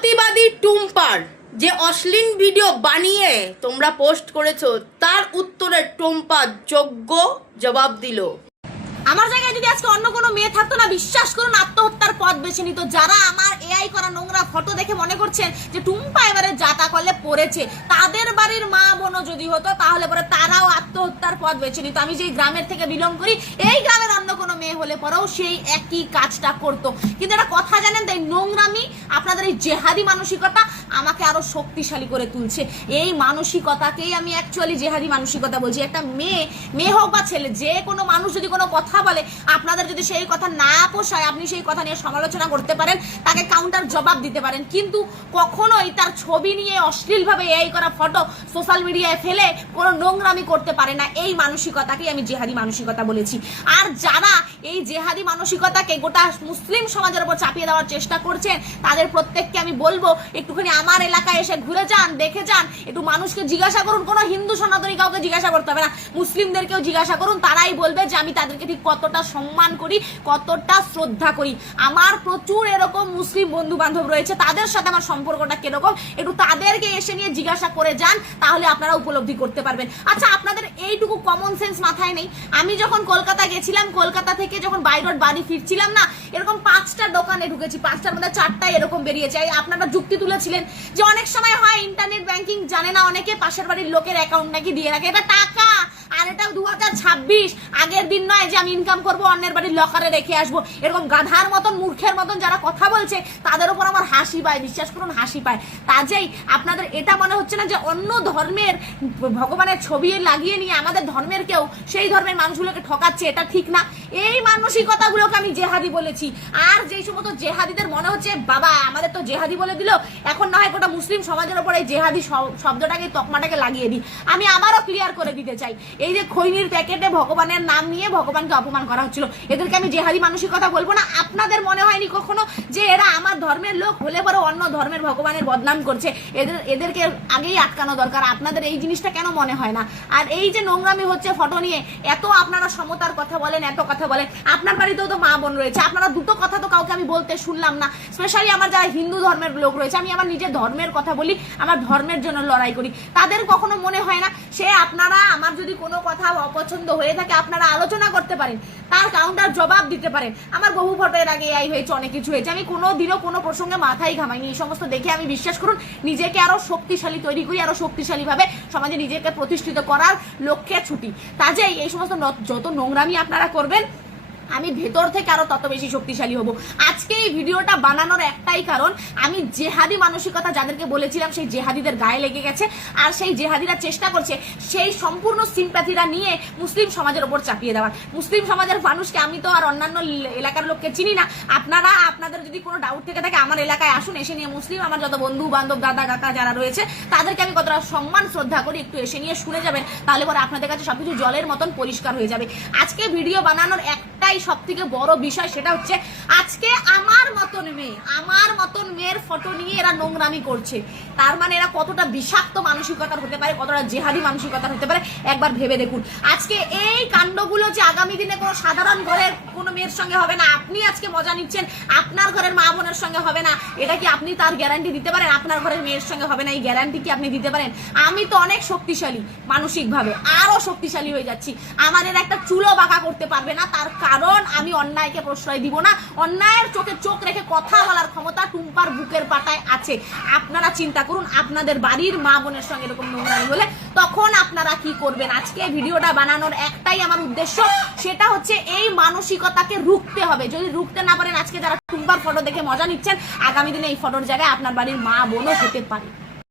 প্রতিবাদী টুম্পার যে অশ্লীল ভিডিও বানিয়ে তোমরা পোস্ট করেছো তার উত্তরে টুম্পা যোগ্য জবাব দিল। আমার জায়গায় যদি আজকে অন্য কোনো মেয়ে থাকতো না, বিশ্বাস করুন আত্মহত্যার পথ বেছে নিত। যারা আমার এআই করা নোংরা ফটো দেখে মনে করছেন যে টুম্পা এবারে যাতা করলে পড়েছে, তাদের বাড়ির মা বোনও যদি হতো তাহলে পরে তারাও আত্মহত্যার পথ বেছে নিত। আমি যেই গ্রামের থেকে বিলং করি, এই গ্রামের অন্য কোনো মেয়ে হলে পরেও সেই একই কাজটা করতো। কিন্তু একটা কথা জানেন, তাই নোংরামি, আপনাদের এই জেহাদি মানসিকতা আমাকে আরো শক্তিশালী করে তুলছে। এই মানসিকতাকেই আমি অ্যাকচুয়ালি জেহাদি মানসিকতা বলছি। একটা মেয়ে হোক বা ছেলে, যে কোনো মানুষ যদি কোনো কথা বলে, আপনাদের যদি সেই কথা না পোষায়, আপনি সেই কথা নিয়ে সমালোচনা করতে পারেন, তাকে কাউন্টার জবাব দিতে পারেন, কিন্তু কখনোই তার ছবি নিয়ে অশ্লীলভাবে এই করা ফটো সোশ্যাল মিডিয়ায় ফেলে কোনো নোংরামি করতে পারে না। এই মানসিকতাকেই আমি জেহাদি মানসিকতা বলেছি। আর যারা এই জেহাদি মানসিকতাকে গোটা মুসলিম সমাজের উপর চাপিয়ে দেওয়ার চেষ্টা করছেন, তাদের প্রত্যেককে আমি বলবো একটুখানি আমার এলাকায় এসে ঘুরে যান, দেখে যান, একটু মানুষকে জিজ্ঞাসা করুন। কোনো হিন্দু সনাতনী কাউকে জিজ্ঞাসা করতে হবে না, মুসলিমদেরকেও জিজ্ঞাসা করুন, তারাই বলবে যে আমি তাদেরকে ঠিক কতটা সম্মান করি, কতটা শ্রদ্ধা করি। আমার প্রচুর এরকম মুসলিম বন্ধু বান্ধব রয়েছে, তাদের সাথে আমার সম্পর্কটা কিরকম একটু তাদেরকে এসে নিয়ে জিজ্ঞাসা করে যান, তাহলে আপনারা উপলব্ধি করতে পারবেন। আচ্ছা, আপনাদের এইটুকু কমন সেন্স মাথায় নেই? আমি যখন কলকাতা গেছিলাম, কলকাতা থেকে যখন বাই রোড বাড়ি ফিরছিলাম না, এরকম 5টা দোকানে ঢুকেছি, 5টার মধ্যে 4টাই এরকম বেরিয়েছে। আপনারা যুক্তি তুলেছিলেন যে অনেক সময় হয় ইন্টারনেট ব্যাংকিং জানে না অনেকে, পাশের বাড়ির লোকের অ্যাকাউন্ট নাকি দিয়ে রাখে। এটা টাকা, আর এটা 2026, আগের দিন নয় যে আমি ইনকাম করবো অন্যের বাড়ির লকারে রেখে আসবো। এরকম গাধার মতন মূর্খের মতন যারা কথা বলছে, তাদের উপর আমার হাসি পায়, বিশ্বাস করুন হাসি পায়। কাজেই আপনাদের এটা মনে হচ্ছে না যে অন্য ধর্মের ভগবানের ছবি লাগিয়ে নিয়ে আমাদের ধর্মের কেউ সেই ধর্মের মানুষগুলোকে ঠকাচ্ছে? এটা ঠিক না। এই মানসিকতাগুলোকে আমি জেহাদি বলেছি। আর যেই সমস্ত জেহাদিদের মনে হচ্ছে বাবা আমাদের তো জেহাদি বলে দিল, এখন না হয় গোটা মুসলিম সমাজের উপর এই জেহাদি শব্দটাকে, তকমাটাকে লাগিয়ে দিই। আমি আবারও ক্লিয়ার করে দিতে চাই, এই যে খৈনির প্যাকেটে ভগবানের নাম নিয়ে ভগবানকে অপমান করা হচ্ছিল, এদেরকে আমি জেহাদি মানসিকতা বলবো না। আপনাদের মনে হয়নি কখনো যে এরা আমার ধর্মের লোক হলে পরে অন্য ধর্মের ভগবানের বদনাম করছে? এদেরকে আগেই আটকানো দরকার। আপনাদের এই জিনিসটা কেন মনে হয় না? আর এই যে নোংরামি হচ্ছে ফটো নিয়ে, এত আপনারা সমতার কথা বলেন, এত কথা বলেন, আপনার বাড়িতেও তো মা বোন রয়েছে, আপনারা দুটো কথা তো কাউকে আমি বলতে শুনলাম না। স্পেশালি আমার যারা হিন্দু ধর্মের লোক রয়েছে, আমি আমার নিজের ধর্মের কথা বলি, আমার ধর্মের জন্য লড়াই করি, তাদের কখনো মনে হয় না সে আপনারা আমার যদি কোনো কথা অপছন্দ হয়ে থাকে আপনারা আলোচনা করতে পারেন, তার কাউন্টার জবাব দিতে পারেন। আমার বহু ফটো এর আগে এই হয়েছে, অনেক কিছু হয়েছে, আমি কোনো দিনও কোনো প্রসঙ্গে মাথায় ঘামাইনি। এই সমস্ত দেখে আমি বিশ্বাস করুন নিজেকে আরো শক্তিশালী তৈরি করি, আরো শক্তিশালী ভাবে সমাজে নিজেকে প্রতিষ্ঠিত করার লক্ষ্যে ছুটি। কাজেই এই সমস্ত যত নোংরামি আপনারা করবেন, আমি ভেতর থেকে আরো তত বেশি শক্তিশালী হব। আজকে এই ভিডিওটা বানানোর একটাই কারণ, আমি জেহাদি মানসিকতা যাদেরকে বলেছিলাম সেই জেহাদিদের গায়ে লেগে গেছে, আর সেই জেহাদিরা চেষ্টা করছে সেই সম্পূর্ণ সিম্প্যাথিটা নিয়ে মুসলিম সমাজের ওপর চাপিয়ে দেওয়ার। মুসলিম সমাজের মানুষকে আমি তো আর অন্যান্য এলাকার লোককে চিনি না। আপনাদের যদি কোনো ডাউট থেকে থাকে আমার এলাকায় আসুন, এসে নিয়ে মুসলিম আমার যত বন্ধু বান্ধব দাদা কাকা যারা রয়েছে তাদেরকে আমি কতটা সম্মান শ্রদ্ধা করি, একটু এসে নিয়ে শুনে যাবেন, তাহলে পরে আপনাদের কাছে সবকিছু জলের মতন পরিষ্কার হয়ে যাবে। আজকে ভিডিও বানানোর একটাই সব থেকে বড় বিষয়, সেটা হচ্ছে আজকে আমার মতন মেয়ের ফটো নিয়ে এরা নোংরামি করছে। তার মানে এরা কতটা বিষাক্ত মানসিকতার হতে পারে, কতটা জেহাদি মানসিকতার হতে পারে, একবার ভেবে দেখুন। আজকে এই কাণ্ডগুলো যে আগামী দিনে কোনো সাধারণ ঘরের কোনো মেয়ের সঙ্গে হবে না, আপনি আজকে মজা নিচ্ছেন, আপনার ঘরের মা বোনের সঙ্গে হবে না, এটা কি আপনি তার গ্যারান্টি দিতে পারেন? আপনার ঘরের মেয়ের সঙ্গে হবে না, এই গ্যারান্টি কি আপনি দিতে পারেন? আমি তো অনেক শক্তিশালী মানসিকভাবে, আরো শক্তিশালী হয়ে যাচ্ছি। আমাদের একটা চুলো বাঁকা করতে পারবে না, তার কারণ আমি অন্যায়কে প্রশ্রয় দিব না। অন্যায়ের চোখে চোখ রেখে কথা বলার ক্ষমতা টুম্পার বুকের পাটায় আছে। আপনারা চিন্তা করুন, আপনাদের বাড়ির মা বোনের সঙ্গে এরকম নোংরামি হলে তখন আপনারা কি করবেন? আজকে ভিডিওটা বানানোর একটাই আমার উদ্দেশ্য, সেটা হচ্ছে এই মানসিকতাকে রুখতে হবে। যদি রুখতে না পারেন, আজকে যারা টুম্পার ফটো দেখে মজা নিচ্ছেন, আগামী দিনে এই ফটোর জায়গায় আপনার বাড়ির মা বোনও হতে পারে।